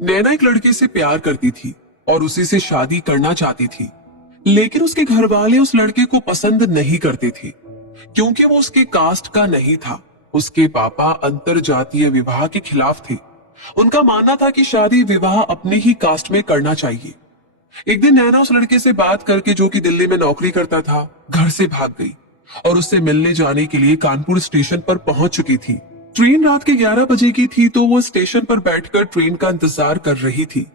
नैना एक लड़के से प्यार करती थी और उसी से शादी करना चाहती थी, लेकिन उसके घर वाले उस लड़के को पसंद नहीं करते थे क्योंकि वो उसके कास्ट का नहीं था। उसके पापा अंतर जातीय विवाह के खिलाफ थे। उनका मानना था कि शादी विवाह अपने ही कास्ट में करना चाहिए। एक दिन नैना उस लड़के से बात करके, जो कि दिल्ली में नौकरी करता था, घर से भाग गई और उससे मिलने जाने के लिए कानपुर स्टेशन पर पहुंच चुकी थी। ट्रेन रात के 11 बजे की थी, तो वो स्टेशन पर बैठकर ट्रेन का इंतजार कर रही थी।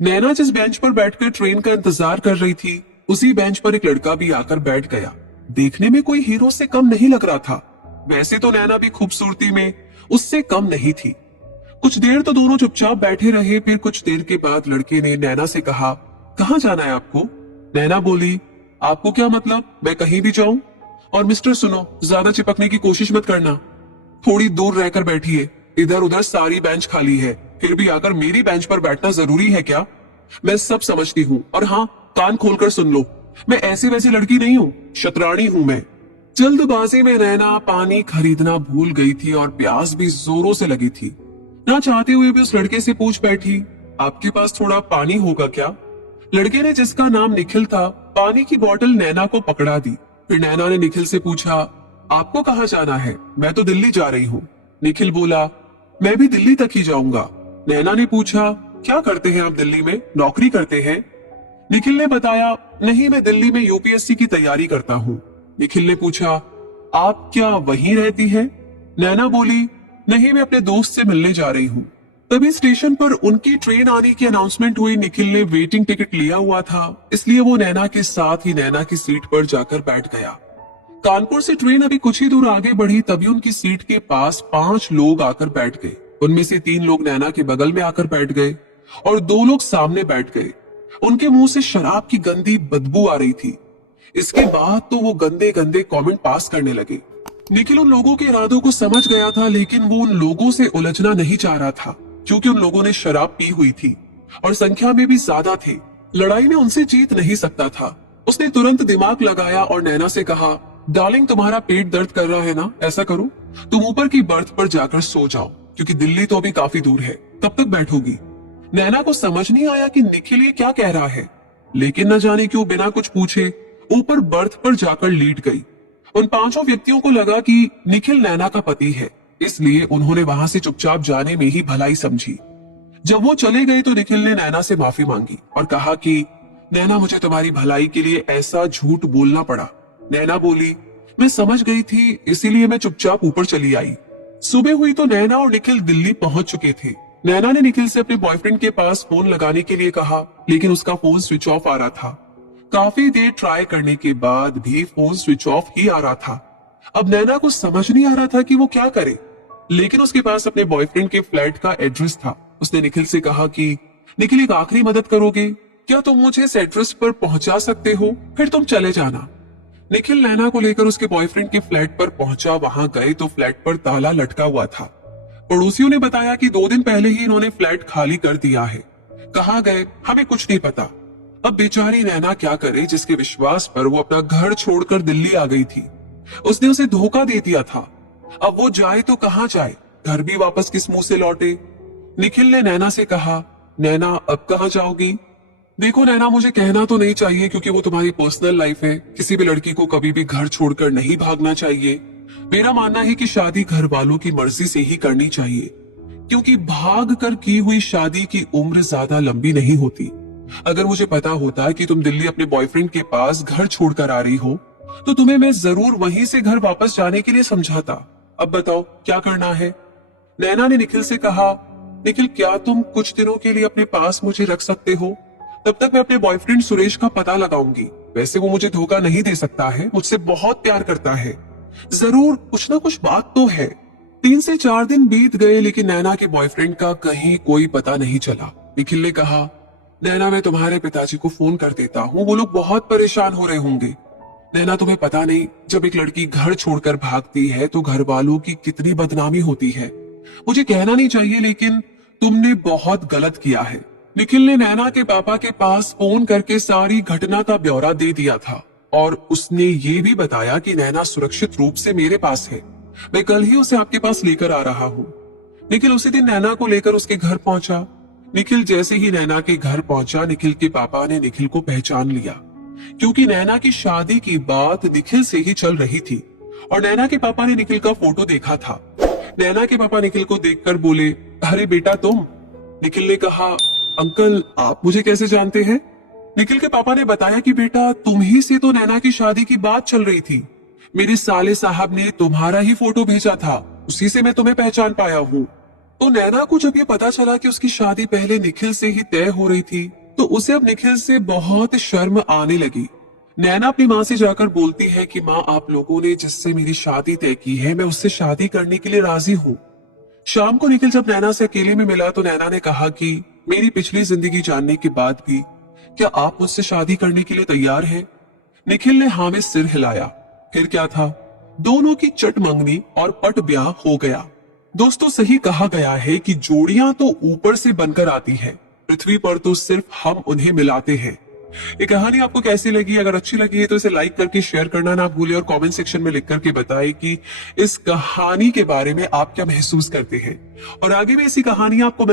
नैना जिस बेंच पर बैठकर ट्रेन का इंतजार कर रही थी, उसी बेंच पर एक लड़का भी आकर बैठ गया। देखने में कोई हीरो से कम नहीं लग रहा था। वैसे तो नैना भी खूबसूरती में उससे कम नहीं थी। कुछ देर तो दोनों चुपचाप बैठे रहे। फिर कुछ देर के बाद लड़के ने नैना से कहा, कहाँ जाना है आपको? नैना बोली, आपको क्या मतलब, मैं कहीं भी जाऊं? और मिस्टर सुनो, ज्यादा चिपकने की कोशिश मत करना, थोड़ी दूर रहकर बैठिए। इधर उधर सारी बेंच खाली है, फिर भी आकर मेरी बेंच पर बैठना जरूरी है क्या? मैं सब समझती हूँ, और हाँ, कान खोलकर सुन लो, मैं ऐसी वैसी लड़की नहीं हूँ, शतरानी हूँ मैं। जल्दबाजी में नैना पानी खरीदना भूल गई थी और प्यास भी जोरों से लगी थी। ना चाहते हुए भी उस लड़के से पूछ बैठी, आपके पास थोड़ा पानी होगा क्या? लड़के ने, जिसका नाम निखिल था, पानी की बोतल नैना को पकड़ा दी। फिर नैना ने निखिल से पूछा, आपको कहाँ जाना है? मैं तो दिल्ली जा रही हूँ। निखिल बोला, मैं भी दिल्ली तक ही जाऊंगा। नैना ने पूछा, क्या करते हैं आप दिल्ली में, नौकरी करते हैं? निखिल ने बताया, नहीं, मैं दिल्ली में यूपीएससी की तैयारी करता हूँ। निखिल ने पूछा, आप क्या वहीं रहती हैं? नैना बोली, नहीं, मैं अपने दोस्त से मिलने जा रही हूँ। तभी स्टेशन पर उनकी ट्रेन आने की अनाउंसमेंट हुई। निखिल ने वेटिंग टिकट लिया हुआ था, इसलिए वो नैना के साथ ही नैना की सीट पर जाकर बैठ गया। कानपुर से ट्रेन अभी कुछ ही दूर आगे बढ़ी, तभी उनकी सीट के पास 5 लोग आकर बैठ गए। उनमें से 3 लोग नैना के बगल में आकर बैठ गए और 2 लोग सामने बैठ गए। उनके मुंह से शराब की गंदी बदबू आ रही थी। इसके बाद तो वो गंदे गंदे कमेंट पास करने लगे। निखिल उन लोगों के इरादों को समझ गया था, लेकिन वो उन लोगों से उलझना नहीं चाह रहा था, क्योंकि उन लोगों ने शराब पी हुई थी और संख्या में भी ज्यादा थे। लड़ाई में उनसे जीत नहीं सकता था। उसने तुरंत दिमाग लगाया और नैना से कहा, डार्लिंग, तुम्हारा पेट दर्द कर रहा है ना? ऐसा करो, तुम ऊपर की बर्थ पर जाकर सो जाओ, क्योंकि दिल्ली तो अभी काफी दूर है। कब तक बैठोगी? नैना को समझ नहीं आया कि निखिल ये क्या कह रहा है, लेकिन न जाने क्यों बिना कुछ पूछे ऊपर बर्थ पर जाकर लेट गई। उन 5 व्यक्तियों को लगा कि निखिल नैना का पति है, इसलिए उन्होंने वहां से चुपचाप जाने में ही भलाई समझी। जब वो चले गए तो निखिल ने नैना से माफी मांगी और कहा कि नैना, मुझे तुम्हारी भलाई के लिए ऐसा झूठ बोलना पड़ा। नैना बोली, मैं समझ गई थी, इसीलिए मैं चुपचाप ऊपर चली आई। सुबह हुई तो नैना और निखिल दिल्ली पहुंच चुके थे। नैना ने निखिल से अपने बॉयफ्रेंड के पास फोन लगाने के लिए कहा, लेकिन उसका फोन स्विच ऑफ आ रहा था। काफी देर ट्राई करने के बाद भी फोन स्विच ऑफ ही आ रहा था। अब नैना को समझ नहीं आ रहा था कि वो क्या करे, लेकिन उसके पास अपने बॉयफ्रेंड के फ्लैट का एड्रेस था। उसने निखिल से कहा कि निखिल, एक आखिरी मदद करोगे क्या? तुम मुझे इस एड्रेस पर पहुंचा सकते हो, फिर तुम चले जाना। निखिल नैना को लेकर उसके बॉयफ्रेंड के फ्लैट पर पहुंचा। वहां गए तो फ्लैट पर ताला लटका हुआ था। पड़ोसियों ने बताया कि 2 दिन पहले ही इन्होंने फ्लैट खाली कर दिया है। कहाँ गए, हमें कुछ नहीं पता। अब बेचारी नैना क्या करे, जिसके विश्वास पर वो अपना घर छोड़कर दिल्ली आ गई थी। उसने उसे धोखा दे दिया था। अब वो जाए तो कहाँ जाए, घर भी वापस किस मुंह से लौटे? निखिल ने नैना से कहा, नैना, अब कहाँ जाओगी? देखो नैना, मुझे कहना तो नहीं चाहिए क्योंकि वो तुम्हारी पर्सनल लाइफ है। किसी भी लड़की को कभी भी घर छोड़कर नहीं भागना चाहिए। मेरा मानना है कि शादी घर वालों की मर्जी से ही करनी चाहिए, क्योंकि भाग कर की हुई शादी की उम्र ज्यादा लंबी नहीं होती। अगर मुझे पता होता कि तुम दिल्ली अपने बॉयफ्रेंड के पास घर छोड़कर आ रही हो, तो तुम्हें मैं जरूर वहीं से घर वापस जाने के लिए समझाता। अब बताओ क्या करना है? नैना ने निखिल से कहा, निखिल, क्या तुम कुछ दिनों के लिए अपने पास मुझे रख सकते हो? तब तक मैं अपने बॉयफ्रेंड सुरेश का पता लगाऊंगी। वैसे वो मुझे धोखा नहीं दे सकता है, मुझसे बहुत प्यार करता है। जरूर कुछ ना कुछ बात तो है। 3 से 4 दिन बीत गए, लेकिन नैना के बॉयफ्रेंड का कहीं कोई पता नहीं चला। निखिल ने कहा, नैना, मैं तुम्हारे पिताजी को फोन कर देता हूँ, वो लोग बहुत परेशान हो रहे होंगे। नैना, तुम्हें पता नहीं, जब एक लड़की घर छोड़कर भागती है तो घर वालों की कितनी बदनामी होती है। मुझे कहना नहीं चाहिए, लेकिन तुमने बहुत गलत किया है। निखिल ने नैना के पापा के पास फोन करके सारी घटना का ब्यौरा दे दिया था और उसने ये भी बताया कि नैना सुरक्षित रूप से मेरे पास है। मैं कल ही उसे आपके पास लेकर आ रहा हूँ। निखिल उसी दिन नैना को लेकर उसके घर पहुंचा। निखिल जैसे ही नैना के घर पहुंचा, निखिल के पापा ने निखिल को पहचान लिया, क्योंकि नैना की शादी की बात निखिल से ही चल रही थी और नैना के पापा ने निखिल का फोटो देखा था। नैना के पापा निखिल को देखकर बोले, अरे बेटा तुम। निखिल ने कहा, अंकल आप मुझे कैसे जानते हैं? निखिल के पापा ने बताया कि बेटा तुम ही से तो नैना की शादी की बात चल रही थी। मेरे साले साहब ने तुम्हारा ही फोटो भेजा था, उसी से मैं तुम्हें पहचान पाया हूँ। तो नैना को जब ये पता चला कि उसकी शादी पहले निखिल से ही तय हो रही थी, तो उसे अब निखिल से बहुत शर्म आने लगी। नैना अपनी माँ से जाकर बोलती है कि माँ आप लोगों ने जिससे मेरी शादी तय की है, मैं उससे शादी करने के लिए राजी हूँ। शाम को निखिल जब नैना से अकेले में मिला तो नैना ने कहा कि मेरी पिछली जिंदगी जानने के बाद भी क्या आप मुझसे शादी करने के लिए तैयार हैं? निखिल ने हाँ में सिर हिलाया। फिर क्या था, दोनों की चट मंगनी और पट ब्याह हो गया। दोस्तों सही कहा गया है कि जोड़ियां तो ऊपर से बनकर आती है, पृथ्वी पर तो सिर्फ हम उन्हें मिलाते हैं। ये कहानी आपको कैसी लगी? अगर अच्छी लगी है तो इसे लाइक करके शेयर करना ना भूलें और कमेंट सेक्शन में लिख करके बताएं कि इस कहानी के बारे में आप क्या महसूस करते हैं और आगे भी ऐसी कहानियां आपको